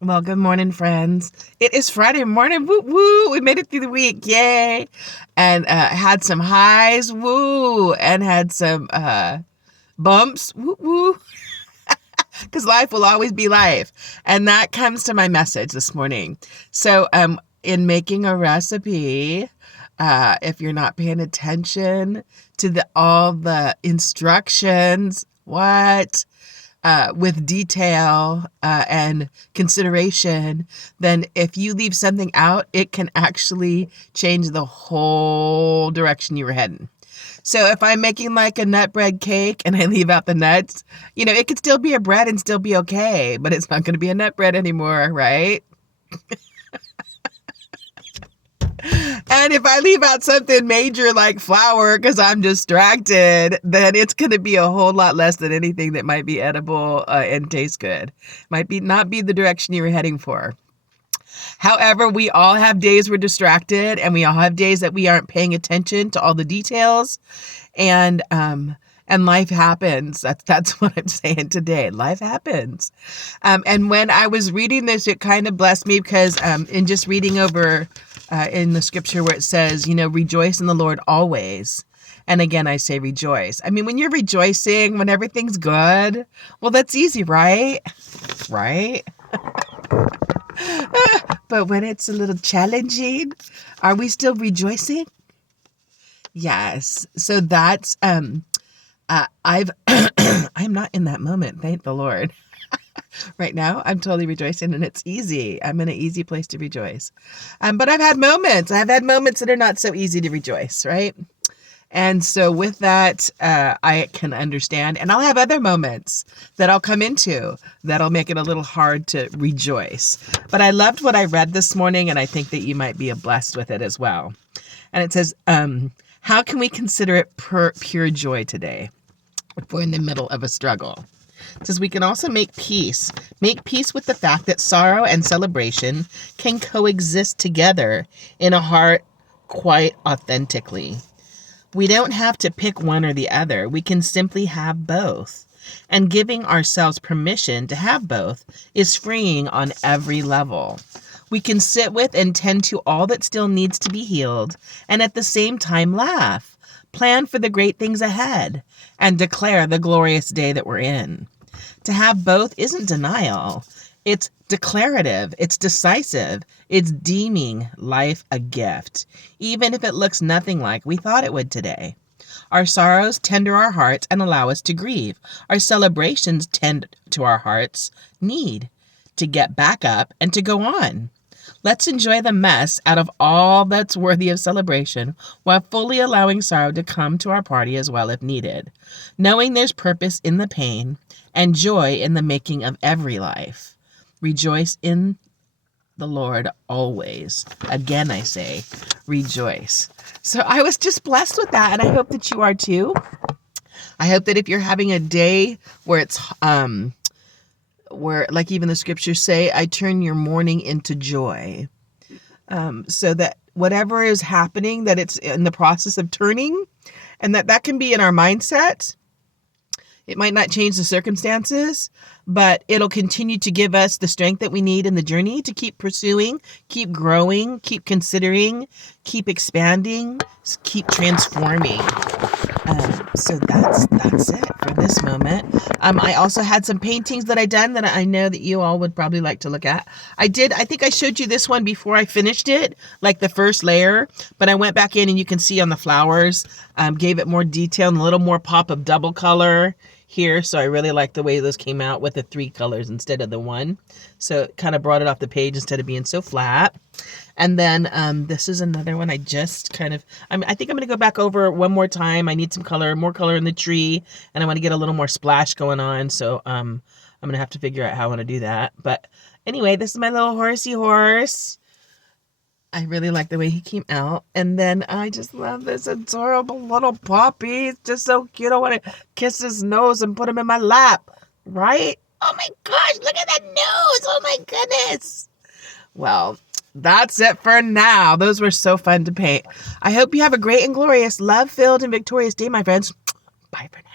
Well, good morning, friends. It is Friday morning. Woo woo. We made it through the week. Yay. And had some highs. Woo. And had some bumps. Woo woo. Because life will always be life. And that comes to my message this morning. So, in making a recipe, if you're not paying attention to all the instructions, with detail and consideration, then if you leave something out, it can actually change the whole direction you were heading. So if I'm making like a nut bread cake and I leave out the nuts, it could still be a bread and still be okay, but it's not going to be a nut bread anymore, right? And if I leave out something major like flour because I'm distracted, then it's going to be a whole lot less than anything that might be edible and taste good. Might not be the direction you were heading for. However, we all have days we're distracted, and we all have days that we aren't paying attention to all the details, and life happens. That's what I'm saying today. Life happens. And when I was reading this, it kind of blessed me because in just reading over in the scripture where it says, rejoice in the Lord always. And again, I say rejoice. I mean, when you're rejoicing, when everything's good, well, that's easy, right? Right? But when it's a little challenging, are we still rejoicing? Yes. So that's I'm not in that moment, thank the Lord. Right now, I'm totally rejoicing, and it's easy. I'm in an easy place to rejoice. But I've had moments. That are not so easy to rejoice, right? And so with that, I can understand. And I'll have other moments that I'll come into that'll make it a little hard to rejoice. But I loved what I read this morning, and I think that you might be blessed with it as well. And it says, how can we consider it pure joy today if we're in the middle of a struggle? It says we can also make peace with the fact that sorrow and celebration can coexist together in a heart quite authentically. We don't have to pick one or the other. We can simply have both. And giving ourselves permission to have both is freeing on every level. We can sit with and tend to all that still needs to be healed, and at the same time laugh, plan for the great things ahead, and declare the glorious day that we're in. To have both isn't denial. It's declarative, it's decisive, it's deeming life a gift, even if it looks nothing like we thought it would today. Our sorrows tender our hearts and allow us to grieve. Our celebrations tend to our hearts' need to get back up and to go on. Let's enjoy the mess out of all that's worthy of celebration while fully allowing sorrow to come to our party as well if needed, knowing there's purpose in the pain and joy in the making of every life. Rejoice in the Lord always. Again, I say, rejoice. So I was just blessed with that, and I hope that you are too. I hope that if you're having a day where it's where, like even the scriptures say, I turn your mourning into joy. So that whatever is happening, that it's in the process of turning, and that can be in our mindset. It might not change the circumstances, but it'll continue to give us the strength that we need in the journey to keep pursuing, keep growing, keep considering, keep expanding, keep transforming. So that's it for this moment. I also had some paintings that I done that I know that you all would probably like to look at. I think I showed you this one before I finished it, like the first layer, but I went back in and you can see on the flowers, gave it more detail and a little more pop of double color here. So I really like the way those came out with the 3 colors instead of the 1. So it kind of brought it off the page instead of being so flat. And then this is another one I just kind of, I think I'm going to go back over one more time. I need some color, more color in the tree, and I want to get a little more splash going on. So I'm going to have to figure out how I want to do that. But anyway, this is my little horsey horse. I really like the way he came out. And then I just love this adorable little puppy. He's just so cute. I want to kiss his nose and put him in my lap. Right? Oh my gosh, look at that nose. Oh my goodness. Well, that's it for now. Those were so fun to paint. I hope you have a great and glorious, love-filled, and victorious day, my friends. Bye for now.